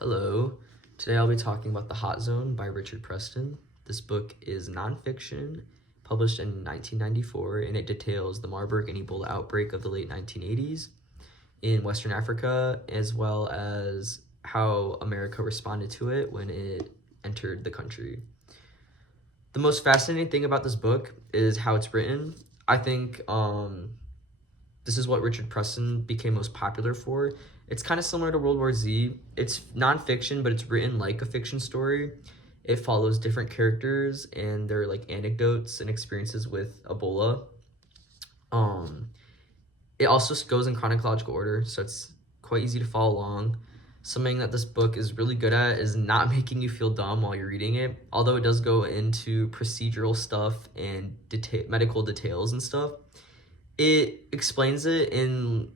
Hello. Today I'll be talking about The Hot Zone by Richard Preston. This book is nonfiction, published in 1994, and it details the Marburg and Ebola outbreak of the late 1980s in Western Africa, as well as how America responded to it when it entered the country. The most fascinating thing about this book is how it's written. I think this is what Richard Preston became most popular for. It's kind of similar to World War Z. It's nonfiction, but it's written like a fiction story. It follows different characters and their anecdotes and experiences with Ebola. It also goes in chronological order, so it's quite easy to follow along. Something that this book is really good at is not making you feel dumb while you're reading it, although it does go into procedural stuff and medical details and stuff. It explains it in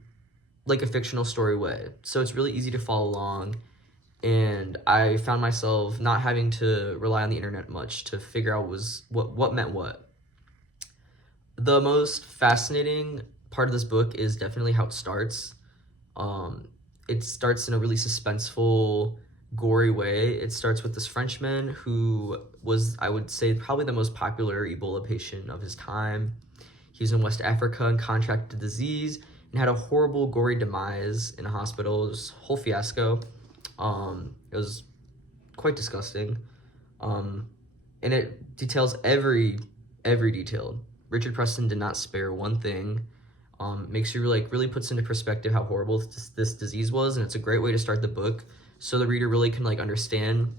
a fictional story way, so it's really easy to follow along, and I found myself not having to rely on the internet much to figure out what meant what. The most fascinating part of this book is definitely how it starts. It starts in a really suspenseful, gory way. It starts with this Frenchman who was, I would say, probably the most popular Ebola patient of his time. He was in West Africa and contracted the disease and had a horrible, gory demise in a hospital. It was a whole fiasco. It was quite disgusting. And it details every detail. Richard Preston did not spare one thing. Makes you really puts into perspective how horrible this disease was, and it's a great way to start the book so the reader really can understand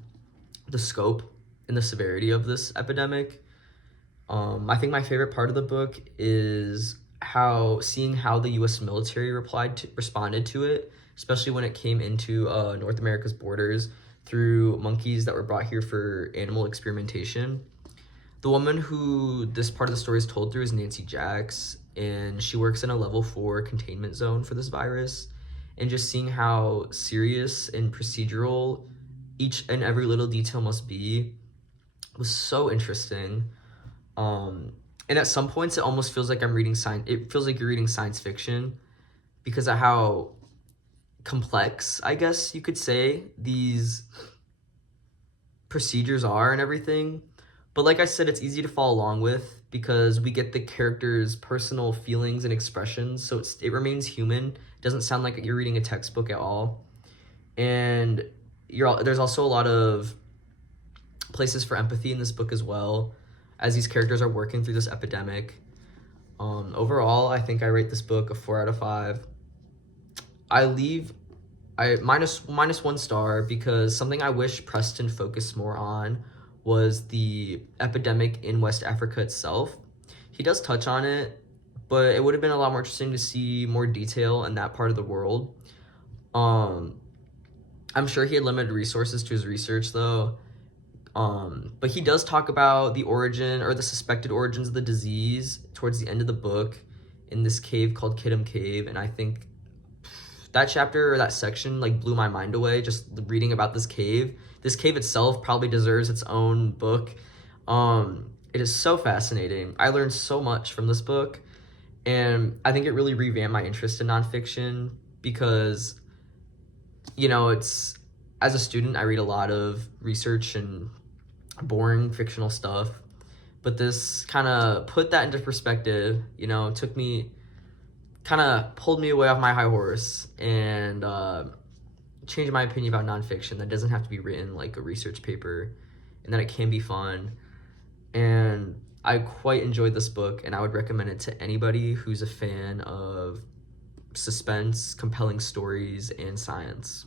the scope and the severity of this epidemic. I think my favorite part of the book is seeing how the U.S. military responded to it, especially when it came into North America's borders through monkeys that were brought here for animal experimentation. The woman who this part of the story is told through is Nancy Jacks, and she works in a level 4 containment zone for this virus. And just seeing how serious and procedural each and every little detail must be was so interesting. And at some points, it almost feels like it feels like you're reading science fiction because of how complex, I guess you could say, these procedures are and everything. But like I said, it's easy to follow along with because we get the characters' personal feelings and expressions, so it remains human. It doesn't sound like you're reading a textbook at all. And there's also a lot of places for empathy in this book as well, as these characters are working through this epidemic. Overall, I think I rate this book a 4 out of 5. I minus 1 star because something I wish Preston focused more on was the epidemic in West Africa itself. He does touch on it, but it would have been a lot more interesting to see more detail in that part of the world. I'm sure he had limited resources to his research though. But he does talk about the origin or the suspected origins of the disease towards the end of the book in this cave called Kidham Cave, and I think that chapter or that section blew my mind away just reading about this cave. This cave itself probably deserves its own book. It is so fascinating. I learned so much from this book, and I think it really revamped my interest in nonfiction because, it's, as a student, I read a lot of research and boring fictional stuff, but this kind of put that into perspective, pulled me away off my high horse and changed my opinion about nonfiction. That doesn't have to be written like a research paper, and that it can be fun. And I quite enjoyed this book, and I would recommend it to anybody who's a fan of suspense, compelling stories, and science.